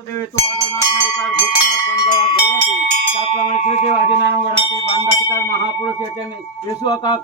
देवे तो त्याप्रमाणे श्रीदेव महापुरुष येसू अका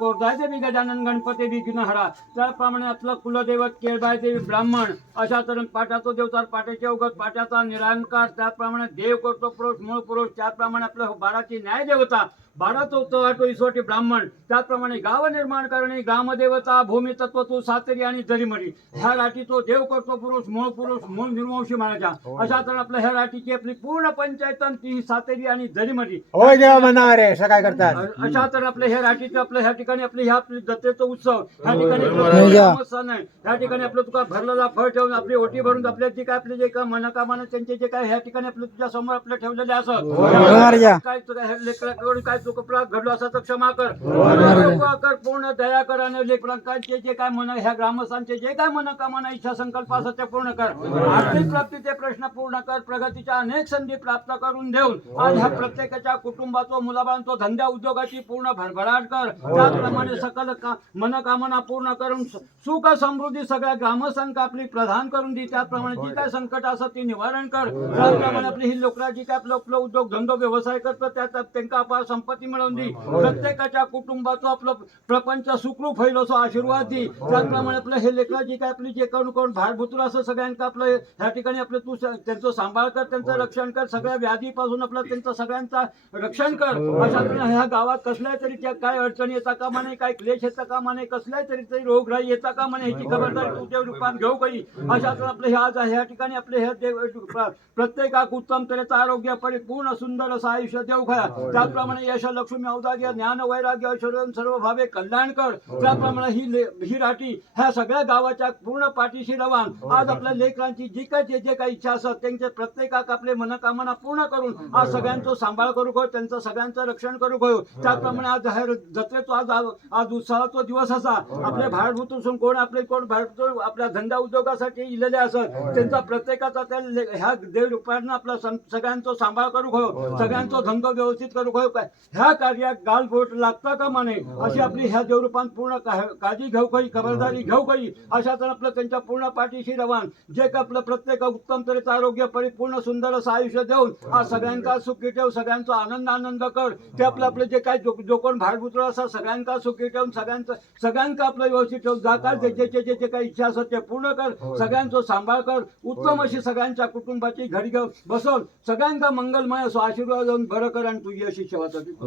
गजानन गणपती विघ्नहरा त्याप्रमाणे आपलं कुलदैवत केळबाय देवी ब्राह्मण अशा तऱ्हेन पाठातो देवतार पाट्याचे अवगत पाट्याचा निरांकार त्याप्रमाणे देव करतो पुरुष मूळ पुरुष त्याप्रमाणे आपलं बाळाची न्याय देवता बाळातो तो आटो इसोटी ब्राह्मण. त्याप्रमाणे गाव निर्माण करणे ग्रामदेवता भूमी तत्व तो सातेरी आणि दरीमडी ह्या राठी तो देव करतो पुरुष मूळ पुरुष मूळ निर्वंशी म्हणायचा अशा तर आपल्या ह्या राठीची आपली पूर्ण पंचायत ती सातेरी आणि दरीमडी होय देवा म्हणा रे असं काय करतात? अशा तर आपल्या ह्या राठीचं आपल्या ह्या ठिकाणी आपले ह्या आपले जत्रेचा उत्सव. ह्या ठिकाणी सण आहे. ह्या ठिकाणी आपलं तुका भरलेला फळ ठेवून आपली ओटी भरून आपल्या जे काय आपले जे काय मनकामानं त्यांचे जे काय ह्या ठिकाणी आपलं तुझ्या समोर आपलं ठेवलेले. असत काय लेकराकडून काय चुक घडलो असा तर क्षमा कर. कृपा कर पूर्ण दया कर आणि लेकरांचे जे काय मन ह्या ग्रामस्थांचे जे काय मनकामना इच्छा संकल्प असतात ते पूर्ण कर. आर्थिक प्राप्तीचे प्रश्न पूर्ण कर प्रगतीच्या अनेक संधी प्राप्त करून देऊन आज ह्या प्रत्येकाच्या कुटुंबाचो मुलाबांचो धंद्या उद्योगाची पूर्ण भरभराट कर. त्याचप्रमाणे सकल मनकामना पूर्ण करून सुख समृद्धी सगळ्या ग्रामस्थांका आपली प्रदान करून दी. त्याप्रमाणे जी काय संकट असत ती निवारण कर. त्याचप्रमाणे आपली ही लोकराजी काय आपलं उद्योग धंदो व्यवसाय करतो त्यात त्यांना अपार संपत्ती मिळवून दी. प्रत्येकाच्या कुटुंबाचं आपलं प्रपंच सुखरूप होईल असं आशीर्वाद दी. त्याचप्रमाणे आपलं हे लेकराजी काय आपली जे करून करून भारभूतूर असं सगळ्यांका आपलं ह्या ठिकाणी आपलं तू त्यांचं सांभाळ कर त्यांचं रक्षण कर सगळ्या व्याधीपासून आपलं त्यांचं सगळ्यांचा रक्षण कर. अशा ह्या गावात कसल्या तरी त्या काय अडचणी येता कामा नाही काय क्लेश येता कामा नाही कसल्या तरी तरी रोगराई येता कामा नाही ह्याची खबरदारी तू देव रूपात घेऊ काही अशा तऱ्हे आपले ह्या आज ह्या ठिकाणी आपले हे देव प्र- प्रत्येकाक उत्तम तऱ्हेचं आरोग्य परिपूर्ण सुंदर असं आयुष्य देव खया त्याचप्रमाणे यश लक्ष्मी औदार्य ज्ञान वैराग्य ऐश्वर्य सर्व भावे कल्याण कर त्याप्रमाणे ही ले- ही राठी ह्या सगळ्या गावाच्या पूर्ण पाठीशी रवान. आज आपल्या लेकरांची जी काय जे जे काही इच्छा असत त्यांचे प्रत्येकाक आपले मनकामना पूर्ण करून आज सगळ्यांचं सांभाळ करू खो त्यांचं सगळ्यांचं रक्षण करू खो त्याचप्रमाणे आज जत्रेचो आज आज उत्सवाचो दिवस असा. आपले भारभूतून कोण आपले कोण भारभूत आपल्या धंदा उद्योगासाठी इलेले असत त्यांचा प्रत्येकाचा त्या ह्या देव रुपयांना आपला सगळ्यांचा सांभाळ करू खो सगळ्यांचा धंदो व्यवस्थित करू काय ह्या कार्यात गालबोट लागता का माने अशी आपली ह्या देवरूपान पूर्ण काळजी घेऊ काही खबरदारी घेऊ काही अशा तर आपलं त्यांच्या पूर्ण पाठीशी रवान. जे का आपलं प्रत्येक उत्तम तऱ्हेचं आरोग्य परिपूर्ण सुंदर असं आयुष्य देऊन आज सगळ्यांका सुखी ठेव सगळ्यांचा आनंद आनंद कर. ते आपलं आपले जे काय जो कोण भाडभुत्र असतात सगळ्यांका सुखी ठेवून सगळ्यांचं सगळ्यांका आपलं व्यवस्थित ठेवून जा काय जे जे जे जे काही इच्छा असत ते पूर्ण कर. सगळ्यांचा सांभाळ कर. उत्तम अशी सगळ्यांच्या कुटुंबाची घडी घेऊन बसवून सगळ्यांका मंगलमय असो आशीर्वाद देऊन बरं कर आणि तुझी अशी सेवा कर